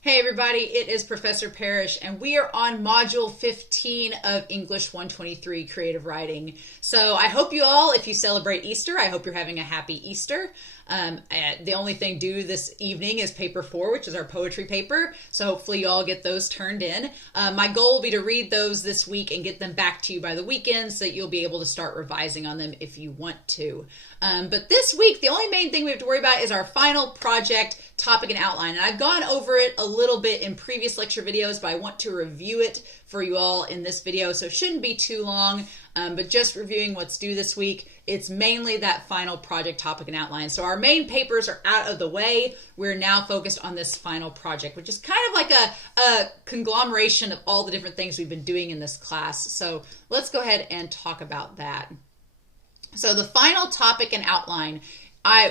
Hey everybody, it is Professor Parish, and we are on Module 15 of English 123 Creative Writing. So I hope you all, if you celebrate Easter, I hope you're having a happy Easter. The only thing due this evening is paper 4, which is our poetry paper. So hopefully you all get those turned in. My goal will be to read those this week and get them back to you by the weekend so that you'll be able to start revising on them if you want to. But this week, the only main thing we have to worry about is our final project, topic, and outline. And I've gone over it a little bit in previous lecture videos, but I want to review it for you all in this video, so it shouldn't be too long. But just reviewing what's due this week, it's mainly that final project, topic, and outline. So our main papers are out of the way. We're now focused on this final project, which is kind of like a conglomeration of all the different things we've been doing in this class. So let's go ahead and talk about that. So the final topic and outline,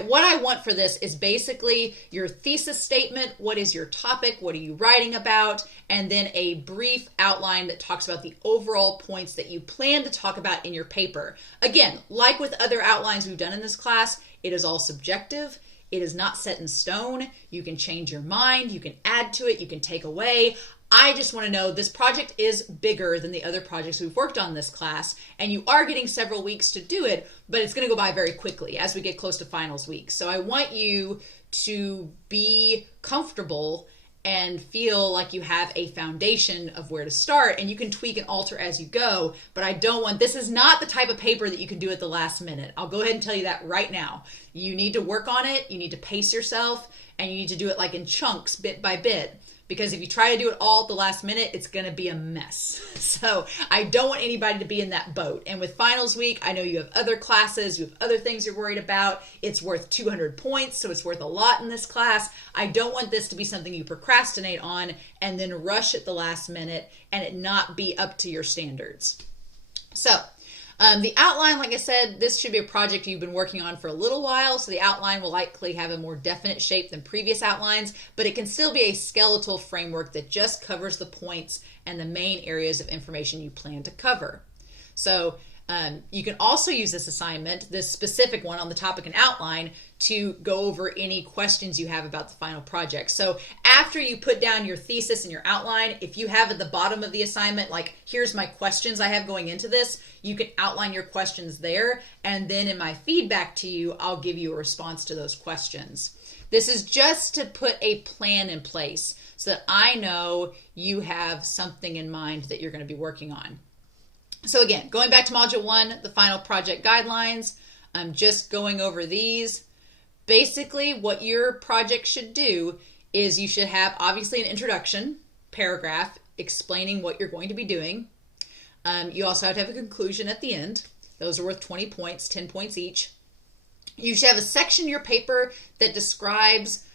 what I want for this is basically your thesis statement. What is your topic? What are you writing about? And then a brief outline that talks about the overall points that you plan to talk about in your paper. Again, like with other outlines we've done in this class, it is all subjective. It is not set in stone. You can change your mind. You can add to it. You can take away. I just want to know this project is bigger than the other projects we've worked on in this class, and you are getting several weeks to do it, but it's going to go by very quickly as we get close to finals week. So I want you to be comfortable and feel like you have a foundation of where to start, and you can tweak and alter as you go, but this is not the type of paper that you can do at the last minute. I'll go ahead and tell you that right now. You need to work on it, you need to pace yourself, and you need to do it like in chunks, bit by bit. Because if you try to do it all at the last minute, it's going to be a mess. So I don't want anybody to be in that boat. And with finals week, I know you have other classes, you have other things you're worried about. It's worth 200 points, so it's worth a lot in this class. I don't want this to be something you procrastinate on and then rush at the last minute and it not be up to your standards. So the outline, like I said, this should be a project you've been working on for a little while, so the outline will likely have a more definite shape than previous outlines, but it can still be a skeletal framework that just covers the points and the main areas of information you plan to cover. So you can also use this assignment, this specific one on the topic and outline, to go over any questions you have about the final project. So after you put down your thesis and your outline, if you have at the bottom of the assignment, like, here's my questions I have going into this, you can outline your questions there, and then in my feedback to you, I'll give you a response to those questions. This is just to put a plan in place so that I know you have something in mind that you're going to be working on. So again, going back to Module 1, the final project guidelines, I'm just going over these. Basically, what your project should do is you should have, obviously, an introduction paragraph explaining what you're going to be doing. You also have to have a conclusion at the end. Those are worth 20 points, 10 points each. You should have a section in your paper that describes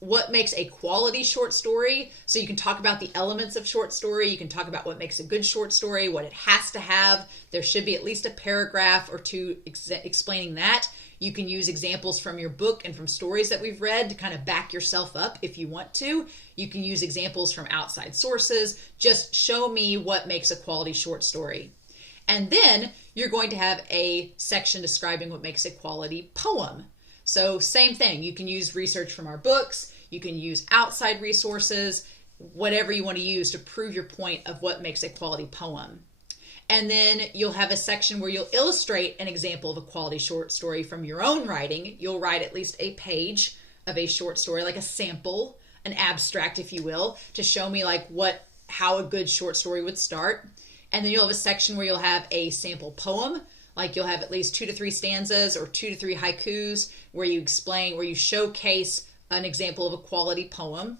what makes a quality short story. So you can talk about the elements of short story. You can talk about what makes a good short story, what it has to have. There should be at least a paragraph or two explaining that. You can use examples from your book and from stories that we've read to kind of back yourself up if you want to. You can use examples from outside sources. Just show me what makes a quality short story. And then you're going to have a section describing what makes a quality poem. So same thing, you can use research from our books, you can use outside resources, whatever you want to use to prove your point of what makes a quality poem. And then you'll have a section where you'll illustrate an example of a quality short story from your own writing. You'll write at least a page of a short story, like a sample, an abstract, if you will, to show me like how a good short story would start. And then you'll have a section where you'll have a sample poem. Like you'll have at least 2 to 3 stanzas or 2 to 3 haikus where you showcase an example of a quality poem.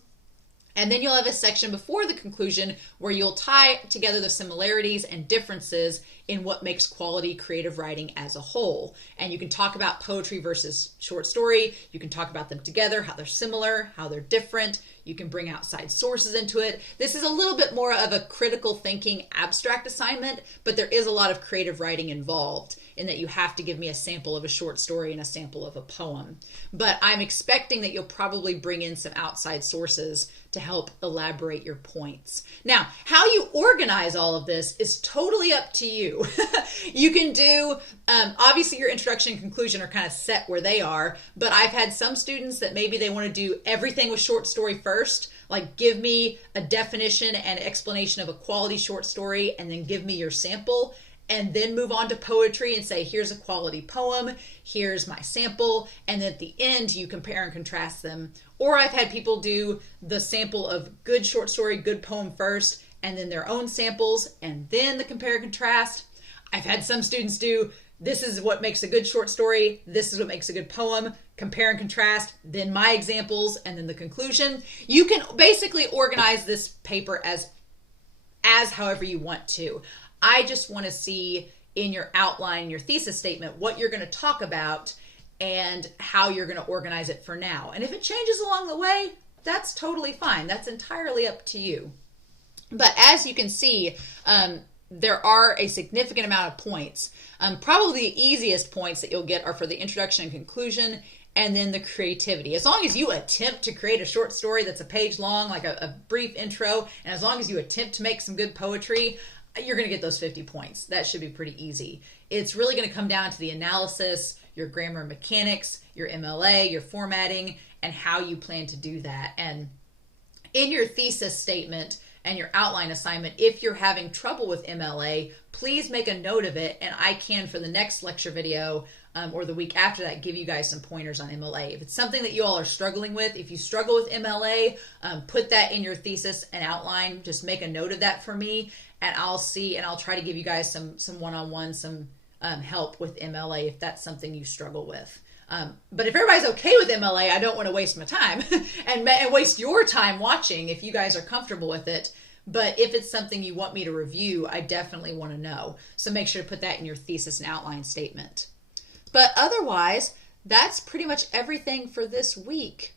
And then you'll have a section before the conclusion where you'll tie together the similarities and differences in what makes quality creative writing as a whole. And you can talk about poetry versus short story. You can talk about them together, how they're similar, how they're different. You can bring outside sources into it. This is a little bit more of a critical thinking abstract assignment, but there is a lot of creative writing involved. in that you have to give me a sample of a short story and a sample of a poem. But I'm expecting that you'll probably bring in some outside sources to help elaborate your points. Now, how you organize all of this is totally up to you. You can do, obviously your introduction and conclusion are kind of set where they are, but I've had some students that maybe they want to do everything with short story first, like give me a definition and explanation of a quality short story and then give me your sample, and then move on to poetry and say, here's a quality poem, here's my sample, and then at the end you compare and contrast them. Or I've had people do the sample of good short story, good poem first, and then their own samples, and then the compare and contrast. I've had some students do, this is what makes a good short story, this is what makes a good poem, compare and contrast, then my examples, and then the conclusion. You can basically organize this paper as however you want to. I just want to see in your outline, your thesis statement, what you're going to talk about and how you're going to organize it for now. And if it changes along the way, that's totally fine. That's entirely up to you. But as you can see, there are a significant amount of points. Probably the easiest points that you'll get are for the introduction and conclusion, and then the creativity. As long as you attempt to create a short story that's a page long, like a brief intro, and as long as you attempt to make some good poetry, you're going to get those 50 points. That should be pretty easy. It's really going to come down to the analysis, your grammar and mechanics, your MLA, your formatting, and how you plan to do that. And in your thesis statement and your outline assignment, if you're having trouble with MLA, please make a note of it, and I can, for the next lecture video or the week after that, give you guys some pointers on MLA. If it's something that you all are struggling with, if you struggle with MLA, put that in your thesis and outline. Just make a note of that for me, and I'll see, and I'll try to give you guys some one-on-one, some help with MLA if that's something you struggle with. But if everybody's okay with MLA, I don't want to waste my time and waste your time watching if you guys are comfortable with it. But if it's something you want me to review, I definitely want to know. So make sure to put that in your thesis and outline statement. But otherwise, that's pretty much everything for this week.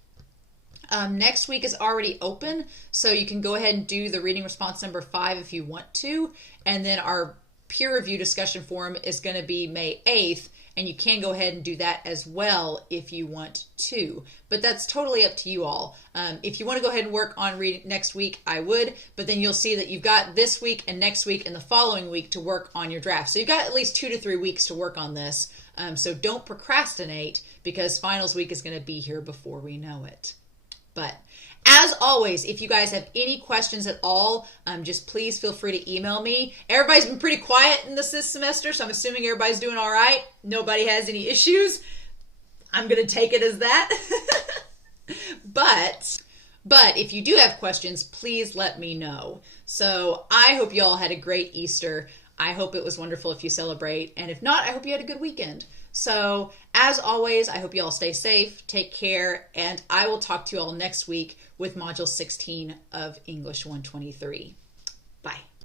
Next week is already open, so you can go ahead and do the reading response number 5 if you want to. And then our peer review discussion forum is going to be May 8th, and you can go ahead and do that as well if you want to. But that's totally up to you all. If you want to go ahead and work on reading next week, I would, but then you'll see that you've got this week and next week and the following week to work on your draft. So you've got at least 2 to 3 weeks to work on this. So don't procrastinate, because finals week is going to be here before we know it. But as always, if you guys have any questions at all, just please feel free to email me. Everybody's been pretty quiet in this semester, so I'm assuming everybody's doing all right. Nobody has any issues. I'm going to take it as that. But if you do have questions, please let me know. So I hope you all had a great Easter. I hope it was wonderful if you celebrate. And if not, I hope you had a good weekend. So as always, I hope you all stay safe, take care, and I will talk to you all next week with Module 16 of English 123.